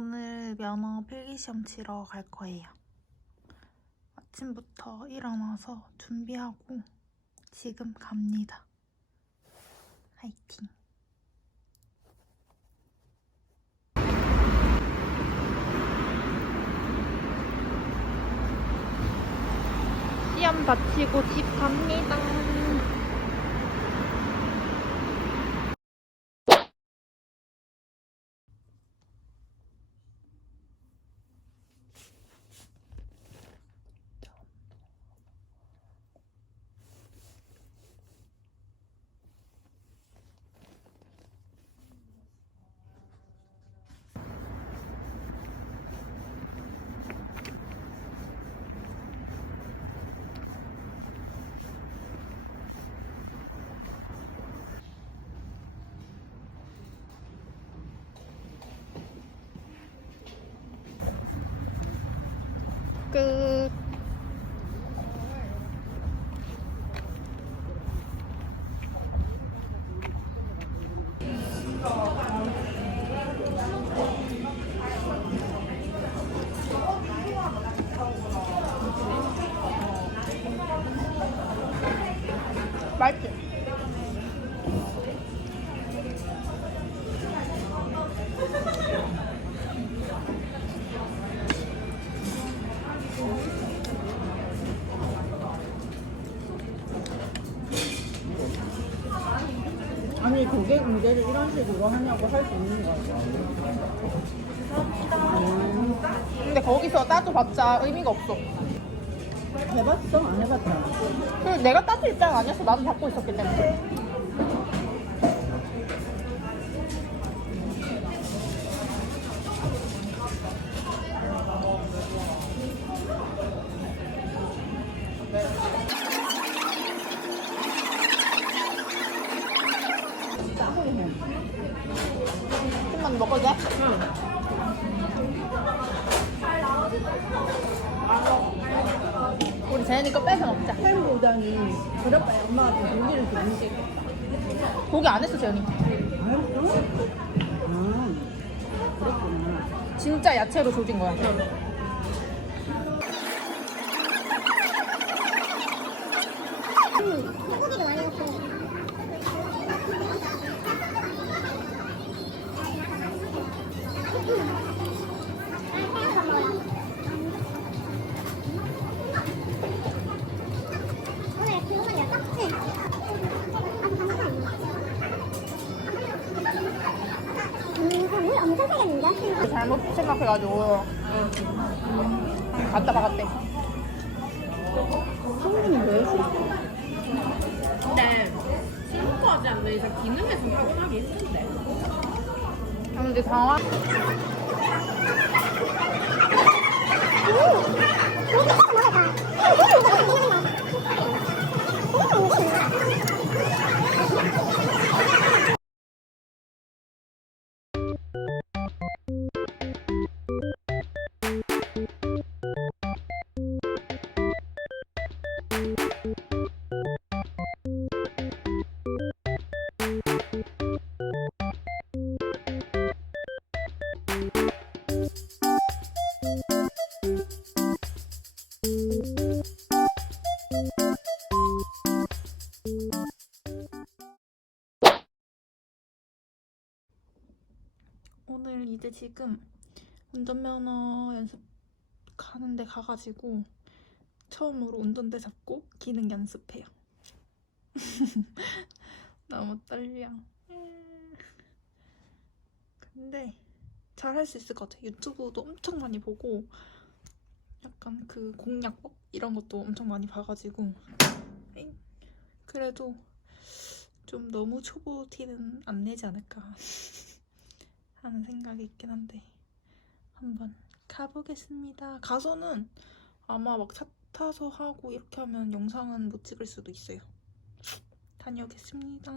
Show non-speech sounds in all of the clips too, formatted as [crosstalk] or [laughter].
오늘 면허 필기시험 치러 갈 거예요. 아침부터 일어나서 준비하고 지금 갑니다. 화이팅! 시험 마치고 집 갑니다. 끝. 고객 문제를 이런 식으로 하냐고 할 수 있는 거 같아. 근데 거기서 따져봤자 의미가 없어. 해봤어? 안 해봤잖아. 그리고 내가 따질 입장 아니었어. 나도 받고 있었기 때문에. 좀만 먹어도 돼? 우리 재현이 거 빼서 먹자. 햄보다니 그럴까 엄마가 좀 고기를 좀 먹게. 고기 안 했어, 재현이. 알았어? 아, 그랬구나. 진짜 야채로 조진 거야. 세겠는데? 잘못 생각해가지고. 음, 갔다 박았대. 성분이 왜 있어? 근데 신고하지 않는 이상 기능에서 타고나기 힘든데. 아, 근데 당황. 오늘 이제 지금 운전면허 연습 가는데 가가지고 처음으로 운전대 잡고 기능 연습해요. [laughs] 너무 떨려. 근데 잘 할 수 있을 것 같아. 유튜브도 엄청 많이 보고 약간 그 공략법 이런 것도 엄청 많이 봐가지고. 그래도 좀 너무 초보 티는 안 내지 않을까. [laughs] 하는 생각이 있긴 한데 한번 가보겠습니다. 가서는 아마 막 차 타서 하고 이렇게 하면 영상은 못 찍을 수도 있어요. 다녀오겠습니다.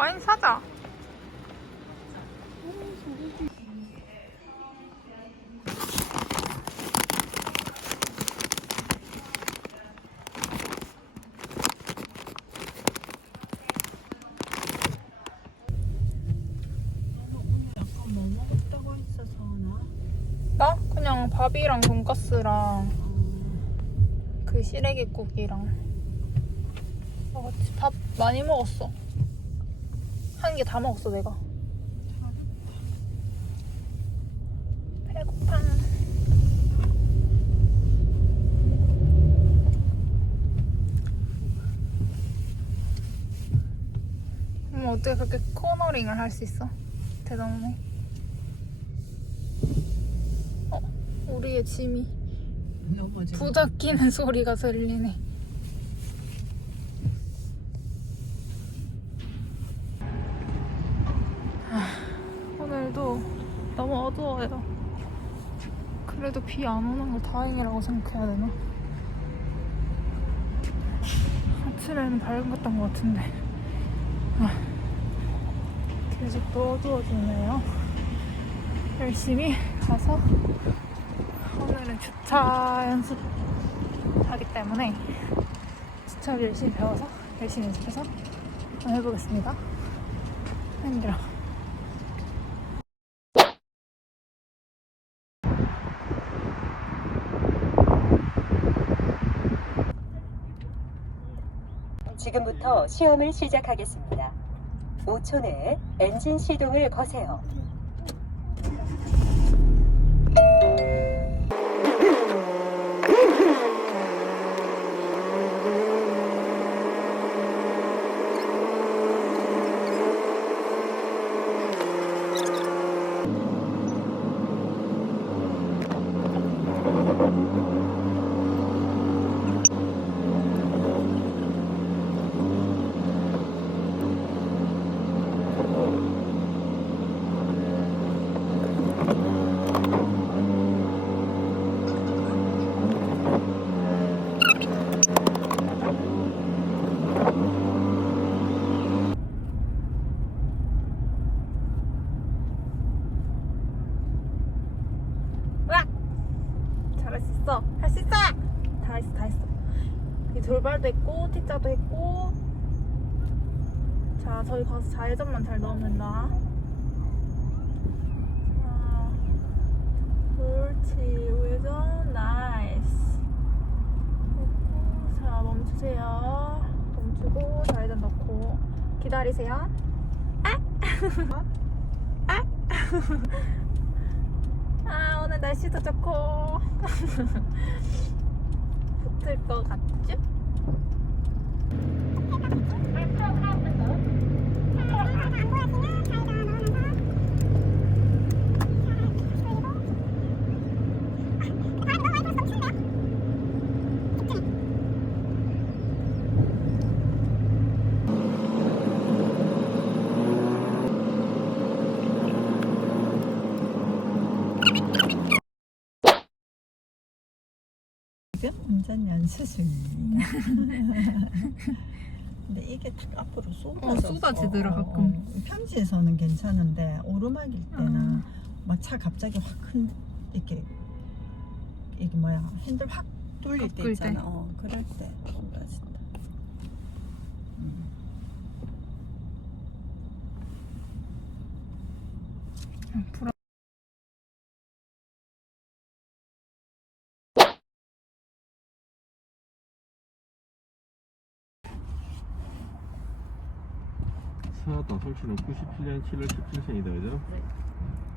와인 사자. 나나 그냥 밥이랑 돈가스랑 그 시래기국이랑 먹었지. 밥 많이 먹었어. 한 개 다 먹었어 내가. 배고파. 음, 어떻게 그렇게 코너링을 할 수 있어? 대단하네. 어, 우리의 짐이 부닥끼는 소리가 들리네. 아, 오늘도 너무 어두워요. 그래도 비 안 오는 걸 다행이라고 생각해야 되나? 아침에는 밝았던 것 같은데. 아, 계속 또 어두워지네요. 열심히 가서 오늘은 주차 연습 하기 때문에 주차를 열심히 배워서 열심히 연습해서 해보겠습니다. 힘들어. 지금부터 시험을 시작하겠습니다. 5초 내에 엔진 시동을 거세요. 할수 있어! 다 했어, 다 했어. 이 돌발도 했고, T자도 했고. 자, 저희 가서 좌회전만 잘 넣으면 된다. 자, 옳지. 우회전, 나이스. 됐고, 자, 멈추세요. 멈추고, 좌회전 넣고. 기다리세요. 아! [laughs] 아! [laughs] 날씨도 좋고 [laughs] 붙을 것 같죠? 지금 운전 연습 중이에요. [laughs] 근데 이게 탁 앞으로 쏟아져. 어, 쏟아지더라, 가끔. 평지에서는 괜찮은데 오르막일 때는 음. 막차 갑자기 확큰 이렇게 이게 뭐야 핸들 확 돌릴 때 꺾을 때. 있잖아. 어, 그럴 때 쏟아진다. 음. 불안. 서울다 성씨는 97년 7월 17일생이다 그죠? 차